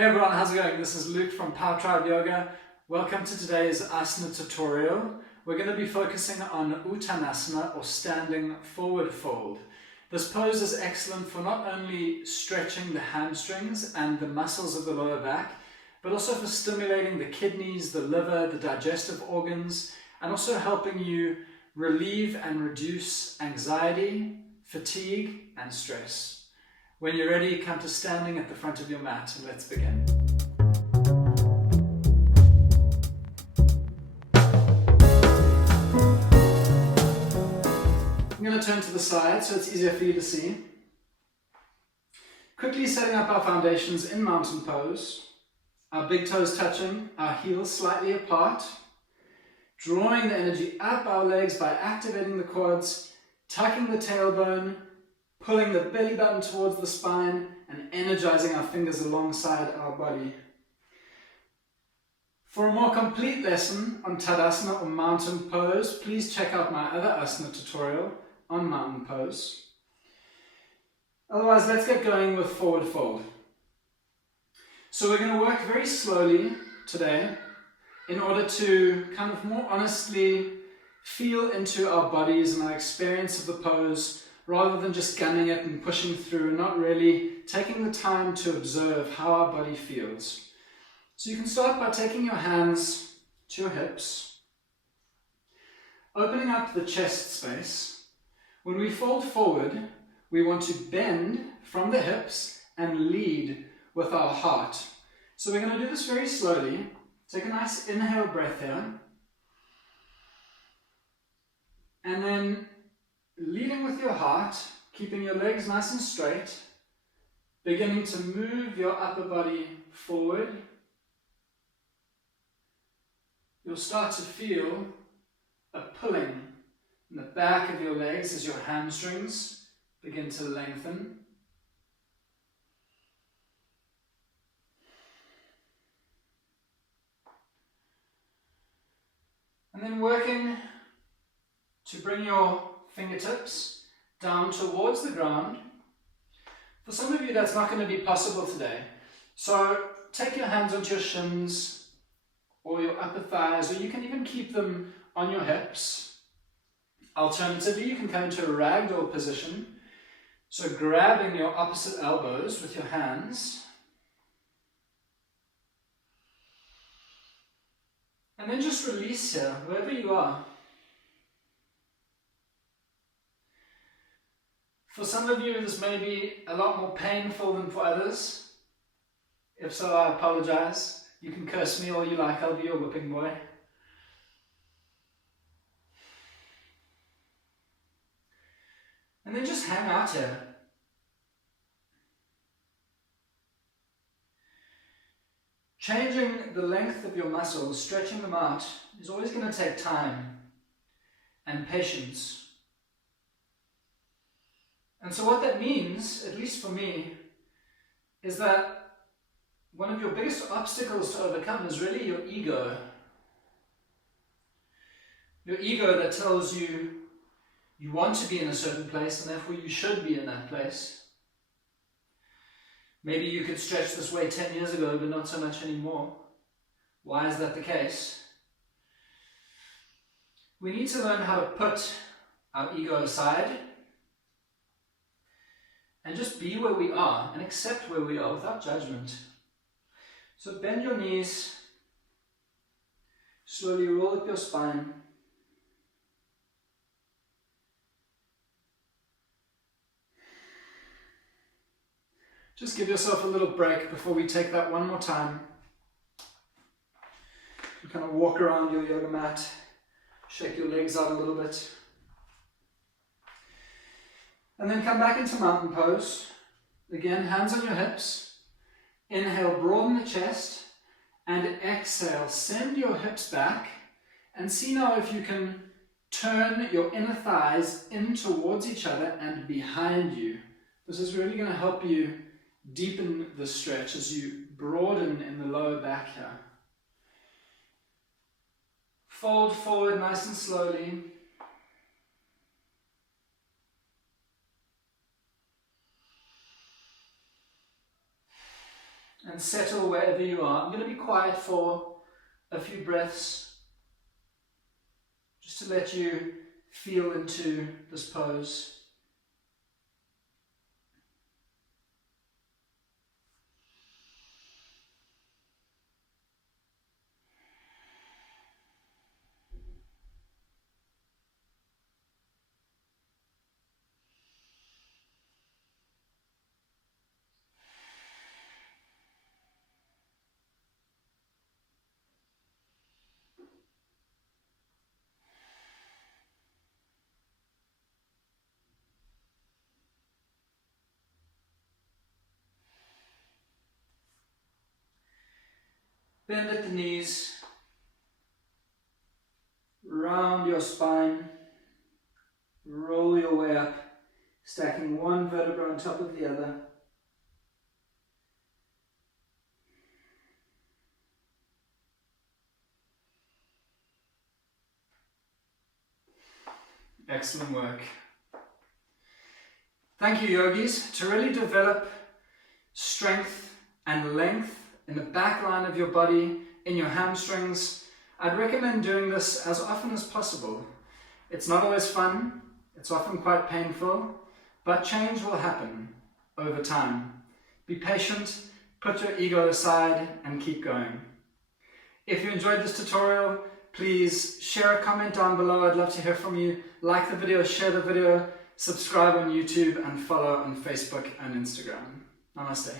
Hey everyone, how's it going? This is Luke from Power Tribe Yoga. Welcome to today's asana tutorial. We're going to be focusing on Uttanasana, or standing forward fold. This pose is excellent for not only stretching the hamstrings and the muscles of the lower back, but also for stimulating the kidneys, the liver, the digestive organs, and also helping you relieve and reduce anxiety, fatigue, and stress. When you're ready, come to standing at the front of your mat and let's begin. I'm going to turn to the side so it's easier for you to see. Quickly setting up our foundations in mountain pose. Our big toes touching, our heels slightly apart. Drawing the energy up our legs by activating the quads, tucking the tailbone, pulling the belly button towards the spine and energizing our fingers alongside our body. For a more complete lesson on Tadasana or mountain pose, please check out my other asana tutorial on mountain pose. Otherwise, let's get going with forward fold. So we're going to work very slowly today in order to kind of more honestly feel into our bodies and our experience of the pose, rather than just gunning it and pushing through and not really taking the time to observe how our body feels. So you can start by taking your hands to your hips, opening up the chest space. When we fold forward, we want to bend from the hips and lead with our heart. So we're going to do this very slowly. Take a nice inhale breath here. And then leading with your heart, keeping your legs nice and straight, beginning to move your upper body forward. You'll start to feel a pulling in the back of your legs as your hamstrings begin to lengthen. And then working to bring your fingertips down towards the ground. For some of you that's not going to be possible today. So take your hands onto your shins or your upper thighs, or you can even keep them on your hips. Alternatively, you can come into a ragdoll position. So grabbing your opposite elbows with your hands. And then just release here, wherever you are. For some of you, this may be a lot more painful than for others. If so, I apologize. You can curse me all you like, I'll be your whipping boy. And then just hang out here. Changing the length of your muscles, stretching them out, is always going to take time and patience. And so what that means, at least for me, is that one of your biggest obstacles to overcome is really your ego. Your ego that tells you you want to be in a certain place and therefore you should be in that place. Maybe you could stretch this way 10 years ago, but not so much anymore. Why is that the case? We need to learn how to put our ego aside and just be where we are and accept where we are without judgment. So bend your knees, slowly roll up your spine. Just give yourself a little break before we take that one more time. You kind of walk around your yoga mat, shake your legs out a little bit. And then come back into mountain pose. Again, hands on your hips. Inhale, broaden the chest. And exhale, send your hips back. And see now if you can turn your inner thighs in towards each other and behind you. This is really going to help you deepen the stretch as you broaden in the lower back here. Fold forward nice and slowly. and settle wherever you are. I'm going to be quiet for a few breaths, just to let you feel into this pose. Bend at the knees, round your spine, roll your way up, stacking one vertebra on top of the other. Excellent work. Thank you, yogis. To really develop strength and length in the back line of your body, in your hamstrings, I'd recommend doing this as often as possible. It's not always fun, it's often quite painful, but change will happen over time. Be patient, put your ego aside, and keep going. If you enjoyed this tutorial, please share a comment down below. I'd love to hear from you. Like the video, share the video, subscribe on YouTube, and follow on Facebook and Instagram. Namaste.